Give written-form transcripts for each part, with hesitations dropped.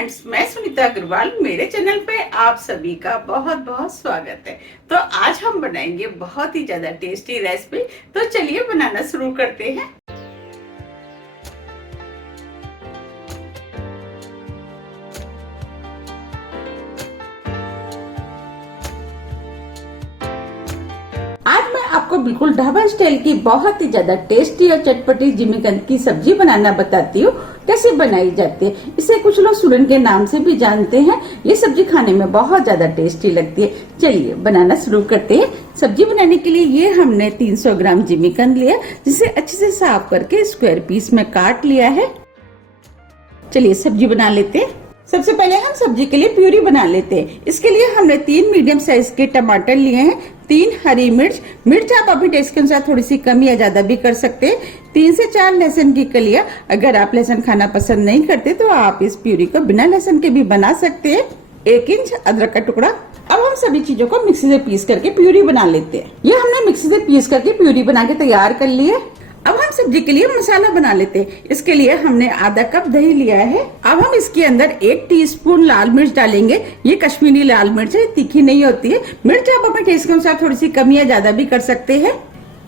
Friends, मैं सुनीता अग्रवाल। मेरे channel पे आप सभी का बहुत बहुत स्वागत है। तो आज हम बनाएंगे बहुत ही ज्यादा टेस्टी रेसिपी। तो चलिए बनाना शुरू करते हैं। आज मैं आपको बिल्कुल ढाबा स्टाइल की बहुत ही ज्यादा टेस्टी और चटपटी जिमीकंद की सब्जी बनाना बताती हूँ। कैसे बनाई जाती है, इसे कुछ लोग सूरन के नाम से भी जानते हैं। ये सब्जी खाने में बहुत ज्यादा टेस्टी लगती है। चलिए बनाना शुरू करते हैं। सब्जी बनाने के लिए ये हमने 300 ग्राम जिमीकंद लिया, जिसे अच्छे से साफ करके स्क्वायर पीस में काट लिया है। चलिए सब्जी बना लेते हैं। सबसे पहले हम सब्जी के लिए प्यूरी बना लेते हैं। इसके लिए हमने 3 मीडियम साइज के टमाटर लिए हैं, 3 हरी मिर्च आप अपने टेस्ट के अनुसार थोड़ी सी कम या ज्यादा भी कर सकते हैं। 3 से 4 लहसुन की कलियां। अगर आप लहसुन खाना पसंद नहीं करते तो आप इस प्यूरी को बिना लहसुन के भी बना सकते हैं। 1 इंच अदरक का टुकड़ा। अब हम सभी चीजों को मिक्सी से पीस करके प्यूरी बना लेते हैं। ये हमने मिक्सी से पीस करके प्यूरी बना के तैयार कर ली है। अब हम सब्जी के लिए मसाला बना लेते हैं। इसके लिए हमने आधा कप दही लिया है। अब हम इसके अंदर 1 टीस्पून लाल मिर्च डालेंगे। ये कश्मीरी लाल मिर्च है, तीखी नहीं होती है। मिर्च आप अपने टेस्ट के अनुसार थोड़ी सी कम या ज्यादा भी कर सकते हैं।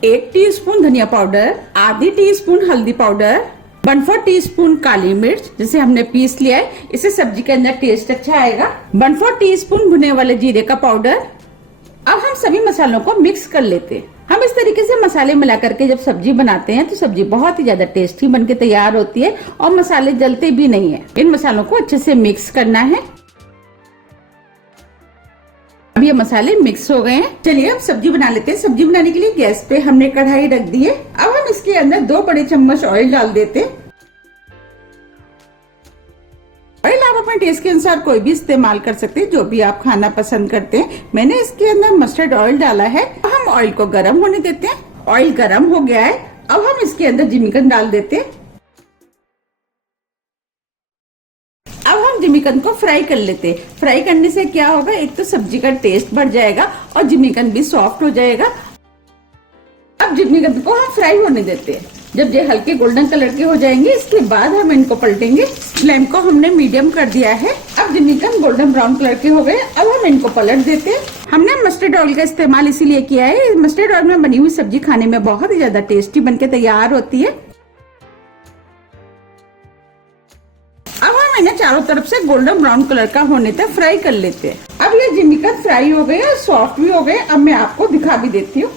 1 टीस्पून धनिया पाउडर, आधी टीस्पून हल्दी पाउडर, 1/4 टीस्पून काली मिर्च जिसे हमने पीस लिया है। इससे सब्जी के अंदर टेस्ट अच्छा आएगा। 1/4 टीस्पून भुने वाले जीरे का पाउडर। अब हम सभी मसालों को मिक्स कर लेते हैं। हम इस तरीके से मसाले मिला करके जब सब्जी बनाते हैं तो सब्जी बहुत ही ज्यादा टेस्टी बनके तैयार होती है और मसाले जलते भी नहीं है। इन मसालों को अच्छे से मिक्स करना है। अब ये मसाले मिक्स हो गए हैं। चलिए अब सब्जी बना लेते हैं। सब्जी बनाने के लिए गैस पे हमने कढ़ाई रख दी है। अब हम इसके अंदर 2 बड़े चम्मच ऑयल डाल देते हैं। ऑयल आप अपने टेस्ट के अनुसार कोई भी इस्तेमाल कर सकते हैं, जो भी आप खाना पसंद करते हैं। मैंने इसके अंदर मस्टर्ड ऑयल डाला है। हम ऑयल को गर्म होने देते हैं। ऑयल गर्म हो गया है। अब हम इसके अंदर जिमीकंद डाल देते हैं। अब हम जिमीकंद को फ्राई कर लेते हैं। फ्राई करने से क्या होगा, एक तो सब्जी का टेस्ट बढ़ जाएगा और जिमीकंद भी सॉफ्ट हो जाएगा। अब जिमीकंद को हम फ्राई होने देते हैं। जब ये हल्के गोल्डन कलर के हो जाएंगे, इसके बाद हम इनको पलटेंगे। फ्लेम को हमने मीडियम कर दिया है। अब जिमीकंद गोल्डन ब्राउन कलर के हो गए। अब हम इनको पलट देते हैं। हमने मस्टर्ड ऑयल का इस्तेमाल इसीलिए किया है। मस्टर्ड ऑयल में बनी हुई सब्जी खाने में बहुत ही ज्यादा टेस्टी बनके तैयार होती है। अब हम इन्हें चारों तरफ से गोल्डन ब्राउन कलर का होने तक फ्राई कर लेते हैं। अब ये जिमीकंद फ्राई हो गए और सॉफ्ट भी हो गए। अब मैं आपको दिखा भी देती हूँ।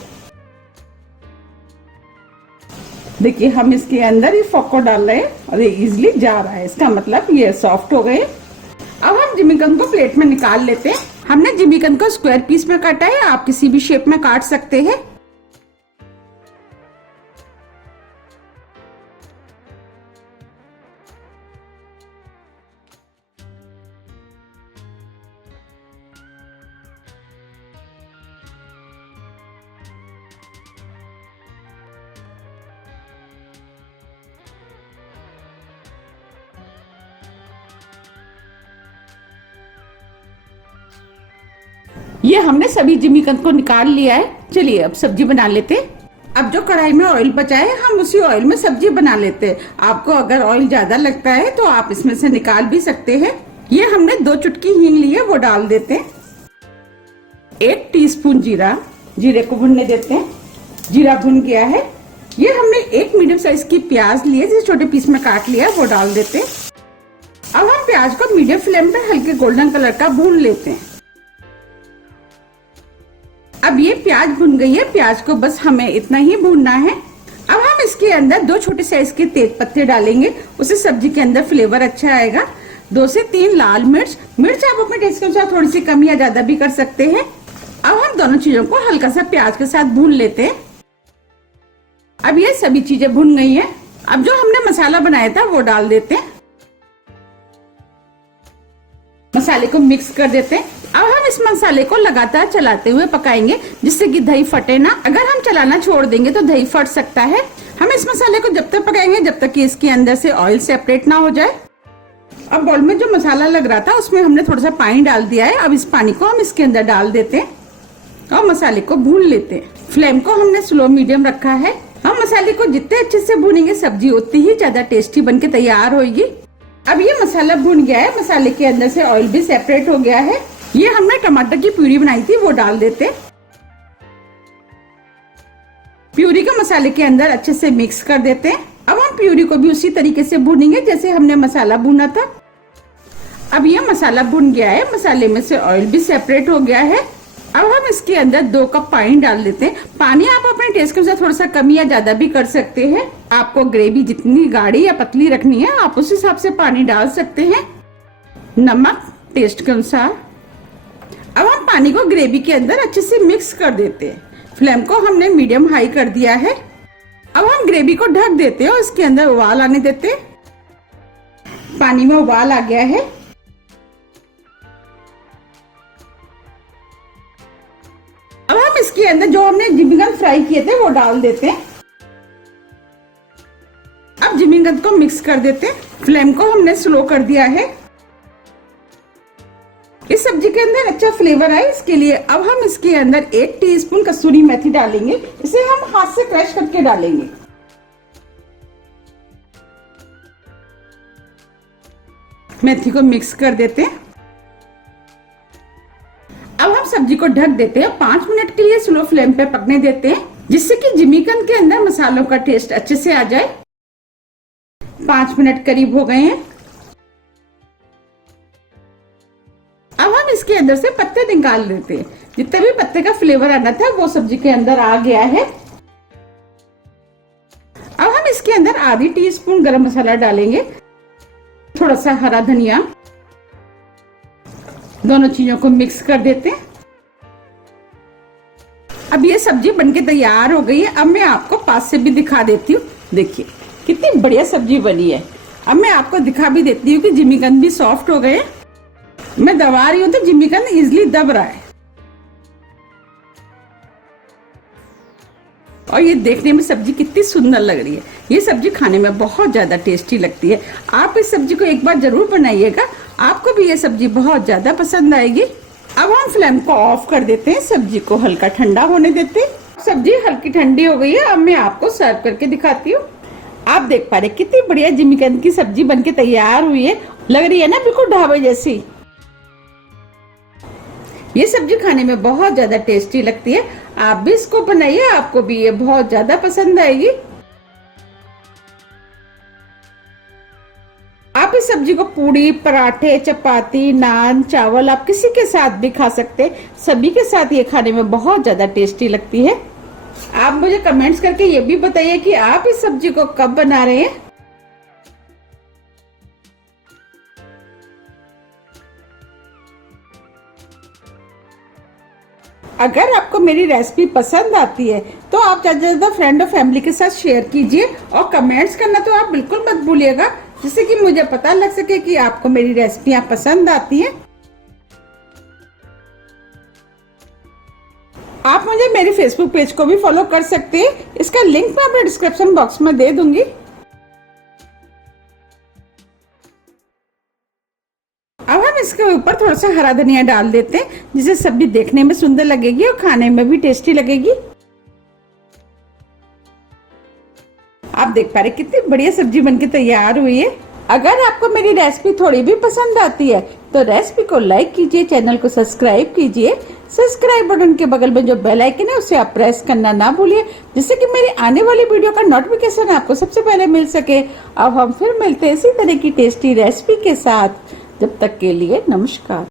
देखिए हम इसके अंदर ही फोक को डाल रहे हैं और ये इजिली जा रहा है, इसका मतलब ये सॉफ्ट हो गए। अब हम जिमीकंद को प्लेट में निकाल लेते हैं। हमने जिमीकंद को स्क्वायर पीस में काटा है, आप किसी भी शेप में काट सकते हैं। ये हमने सभी जिमीकंद को निकाल लिया है। चलिए अब सब्जी बना लेते हैं। अब जो कढ़ाई में ऑयल बचा है, हम उसी ऑयल में सब्जी बना लेते हैं। आपको अगर ऑयल ज्यादा लगता है तो आप इसमें से निकाल भी सकते हैं। ये हमने 2 चुटकी हींग ली है, वो डाल देते हैं। 1 टीस्पून जीरा, जीरे को भुनने देते हैं। जीरा भुन गया है। ये हमने 1 मीडियम साइज की प्याज ली है, जिसे छोटे पीस में काट लिया, वो डाल देते हैं। अब हम प्याज को मीडियम फ्लेम पे हल्के गोल्डन कलर का भून लेते हैं। अब ये प्याज भुन गई है। प्याज को बस हमें इतना ही भूनना है। अब हम इसके अंदर 2 छोटे साइज के तेज पत्ते डालेंगे, उससे सब्जी के अंदर फ्लेवर अच्छा आएगा। 2 से 3 लाल मिर्च। मिर्च आप अपने टेस्ट के अनुसार थोड़ी सी कम या ज्यादा भी कर सकते हैं। अब हम दोनों चीजों को हल्का सा प्याज के साथ भून लेते हैं। अब ये सभी चीजें भुन गई हैं। अब जो हमने मसाला बनाया था वो डाल देते हैं। मसाले को मिक्स कर देते हैं। अब हम इस मसाले को लगातार चलाते हुए पकाएंगे, जिससे कि दही फटे ना। अगर हम चलाना छोड़ देंगे तो दही फट सकता है। हम इस मसाले को जब तक पकाएंगे जब तक कि इसके अंदर से ऑयल सेपरेट ना हो जाए। अब बाउल में जो मसाला लग रहा था उसमें हमने थोड़ा सा पानी डाल दिया है। अब इस पानी को हम इसके अंदर डाल देते हैं और मसाले को भून लेते हैं। फ्लेम को हमने स्लो मीडियम रखा है। हम मसाले को जितने अच्छे से भूनेंगे सब्जी उतनी ही ज्यादा टेस्टी बनके तैयार होगी। अब ये मसाला भुन गया है, मसाले के अंदर से ऑयल भी सेपरेट हो गया है। ये हमने टमाटर की प्यूरी बनाई थी वो डाल देते। प्यूरी को मसाले के अंदर अच्छे से मिक्स कर देते हैं। अब हम प्यूरी को भी उसी तरीके से भूनेंगे जैसे हमने मसाला भुना था। अब ये मसाला भुन गया है, मसाले में से ऑयल भी सेपरेट हो गया है। अब हम इसके अंदर 2 कप पानी डाल देते हैं। पानी आप अपने टेस्ट के अनुसार थोड़ा सा कम या ज्यादा भी कर सकते हैं। आपको ग्रेवी जितनी गाढ़ी या पतली रखनी है आप उस हिसाब से पानी डाल सकते हैं। नमक टेस्ट के अनुसार। अब हम पानी को ग्रेवी के अंदर अच्छे से मिक्स कर देते हैं। फ्लेम को हमने मीडियम हाई कर दिया है। अब हम ग्रेवी को ढक देते हैं और इसके अंदर उबाल आने देते हैं। पानी में उबाल आ गया है। अब हम इसके अंदर जो हमने जिमीकंद फ्राई किए थे वो डाल देते हैं। अब जिमीकंद को मिक्स कर देते हैं। फ्लेम को हमने स्लो कर दिया है। इस सब्जी के अंदर अच्छा फ्लेवर आए इसके लिए अब हम इसके अंदर 1 टीस्पून कसूरी मेथी डालेंगे। इसे हम हाथ से क्रश करके डालेंगे। मेथी को मिक्स कर देते हैं। अब हम सब्जी को ढक देते हैं। 5 मिनट के लिए स्लो फ्लेम पे पकने देते हैं जिससे कि जिमीकंद के अंदर मसालों का टेस्ट अच्छे से आ जाए। 5 मिनट करीब हो गए हैं। अब हम इसके अंदर से पत्ते निकाल लेते हैं। जितने भी पत्ते का फ्लेवर आना था वो सब्जी के अंदर आ गया है। अब हम इसके अंदर आधी टीस्पून गरम मसाला डालेंगे, थोड़ा सा हरा धनिया। दोनों चीजों को मिक्स कर देते हैं। अब ये सब्जी बनके तैयार हो गई है। अब मैं आपको पास से भी दिखा देती हूँ। देखिए कितनी बढ़िया सब्जी बनी है। अब मैं आपको दिखा भी देती हूँ कि जिमीकंद भी सॉफ्ट हो गए। मैं दबा रही हूँ तो जिमीकंद इजिली दब रहा है और ये देखने में सब्जी कितनी सुंदर लग रही है। ये सब्जी खाने में बहुत ज्यादा टेस्टी लगती है। आप इस सब्जी को एक बार जरूर बनाइएगा, आपको भी ये सब्जी बहुत ज्यादा पसंद आएगी। अब हम फ्लेम को ऑफ कर देते हैं, सब्जी को हल्का ठंडा होने देते हैं। सब्जी हल्की ठंडी हो गई है। अब मैं आपको सर्व करके दिखाती हूँ। आप देख पा रहे कितनी बढ़िया जिमीकंद की सब्जी बनके तैयार हुई है। लग रही है ना बिल्कुल ढाबे जैसी। ये सब्जी खाने में बहुत ज्यादा टेस्टी लगती है। आप भी इसको बनाइए, आपको भी ये बहुत ज्यादा पसंद आएगी। आप इस सब्जी को पूड़ी, पराठे, चपाती, नान, चावल आप किसी के साथ भी खा सकते हैं। सभी के साथ ये खाने में बहुत ज्यादा टेस्टी लगती है। आप मुझे कमेंट्स करके ये भी बताइए कि आप इस सब्जी को कब बना रहे हैं। अगर आपको मेरी रेसिपी पसंद आती है तो आप ज्यादा से ज्यादा फ्रेंड और फैमिली के साथ शेयर कीजिए और कमेंट्स करना तो आप बिल्कुल मत भूलिएगा, जिससे कि मुझे पता लग सके कि आपको मेरी रेसिपियां पसंद आती हैं। आप मुझे मेरे फेसबुक पेज को भी फॉलो कर सकते हैं। इसका लिंक मैं अपने डिस्क्रिप्शन बॉक्स में दे दूंगी। अब हम इसके ऊपर थोड़ा सा हरा धनिया डाल देते हैं जिससे सब्जी देखने में सुंदर लगेगी और खाने में भी टेस्टी लगेगी। आप देख पा रहे कितनी बढ़िया सब्जी बनके तैयार हुई है। अगर आपको मेरी रेसिपी थोड़ी भी पसंद आती है तो रेसिपी को लाइक कीजिए, चैनल को सब्सक्राइब कीजिए। सब्सक्राइब बटन के बगल में जो बेल आइकन है उसे आप प्रेस करना ना भूलिए, जिससे कि मेरी आने वाली वीडियो का नोटिफिकेशन आपको सबसे पहले मिल सके। अब हम फिर मिलते हैं इसी तरह की टेस्टी रेसिपी के साथ। जब तक के लिए नमस्कार।